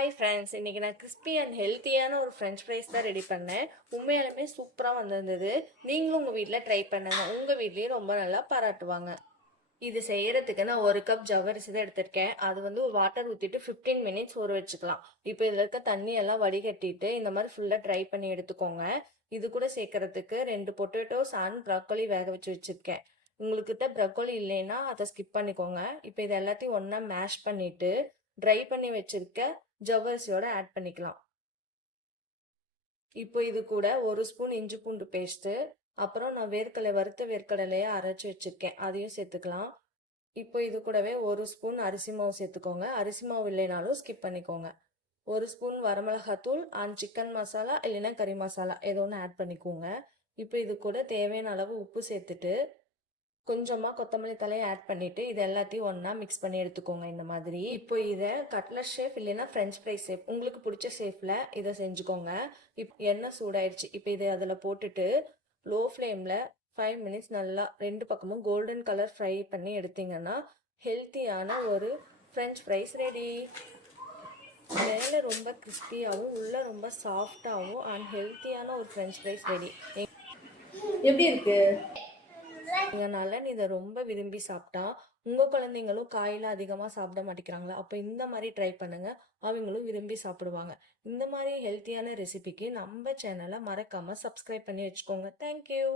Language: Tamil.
ஹாய் ஃப்ரெண்ட்ஸ், இன்னைக்கு நான் கிறிஸ்பி அண்ட் ஹெல்த்தியான ஒரு ஃப்ரெஞ்ச் ஃப்ரைஸ் தான் ரெடி பண்ணேன். உண்மையாலுமே சூப்பராக வந்திருந்தது. நீங்களும் உங்கள் வீட்டில் ட்ரை பண்ணுங்க. உங்கள் வீட்லேயும் ரொம்ப நல்லா பாராட்டுவாங்க. இது செய்யறதுக்கு நான் 1 கப் ஜவ்வரிசி தான் எடுத்திருக்கேன். அது வந்து ஒரு வாட்டர் ஊற்றிட்டு 15 மினிட்ஸ் ஊற வச்சுக்கலாம். இப்போ இதில் இருக்க தண்ணி எல்லாம் வடிகட்டிட்டு இந்த மாதிரி ஃபுல்லாக ட்ரை பண்ணி எடுத்துக்கோங்க. இது கூட சேர்க்கறதுக்கு 2 பொட்டேட்டோஸ் அண்ட் ப்ரக்கோலி வேக வச்சு வச்சுருக்கேன். உங்கள்கிட்ட ப்ரக்கோலி இல்லைன்னா அதை ஸ்கிப் பண்ணிக்கோங்க. இப்போ இது எல்லாத்தையும் ஒன்றா மேஷ் பண்ணிட்டு ட்ரை பண்ணி வச்சிருக்க ஜவ்வரிசியோட ஆட் பண்ணிக்கலாம். இப்போ இது கூட 1 ஸ்பூன் இஞ்சி பூண்டு பேஸ்ட்டு, அப்புறம் நான் வறுத்த வேர்க்கடலையை அரைச்சி வச்சிருக்கேன், அதையும் சேர்த்துக்கலாம். இப்போ இது கூடவே 1 ஸ்பூன் அரிசி மாவு சேர்த்துக்கோங்க. அரிசி மாவு இல்லைனாலும் ஸ்கிப் பண்ணிக்கோங்க. 1 ஸ்பூன் வரமிளகாத்தூள் அண்ட் சிக்கன் மசாலா இல்லைன்னா கறி மசாலா ஏதோ ஒன்று ஆட் பண்ணிக்கோங்க. இப்போ இது கூட தேவையான அளவு உப்பு சேர்த்துட்டு கொஞ்சமாக கொத்தமல்லி தலையை ஆட் பண்ணிவிட்டு இது எல்லாத்தையும் ஒன்றா மிக்ஸ் பண்ணி எடுத்துக்கோங்க இந்த மாதிரி. இப்போ இதை கட்லட் ஷேப் இல்லைன்னா ஃப்ரெஞ்ச் ஃப்ரை ஷேப் உங்களுக்கு பிடிச்ச ஷேப்பில் இதை செஞ்சுக்கோங்க. எண்ணெய் சூடாயிடுச்சு. இப்போ இதை அதில் போட்டுட்டு லோ ஃப்ளேமில் 5 மினிட்ஸ் நல்லா 2 பக்கமும் கோல்டன் கலர் ஃப்ரை பண்ணி எடுத்தீங்கன்னா ஹெல்த்தியான ஒரு ஃப்ரெஞ்ச் ஃப்ரைஸ் ரெடி. மேலே ரொம்ப கிறிஸ்பியாகவும் உள்ளே ரொம்ப சாஃப்டாகவும் அண்ட் ஹெல்த்தியான ஒரு ஃப்ரெஞ்ச் ஃப்ரைஸ் ரெடி. எப்படி இருக்கு? நலன் இதை ரொம்ப விரும்பி சாப்பிட்டா உங்கள் குழந்தைங்களும் காயெல்லாம் அதிகமாக சாப்பிட மாட்டேங்கிறாங்களா? அப்போ இந்த மாதிரி ட்ரை பண்ணுங்கள், அவங்களும் விரும்பி சாப்பிடுவாங்க. இந்த மாதிரி ஹெல்த்தியான ரெசிபிக்கு நம்ம சேனலை மறக்காமல் சப்ஸ்கிரைப் பண்ணி வச்சுக்கோங்க. தேங்க்யூ.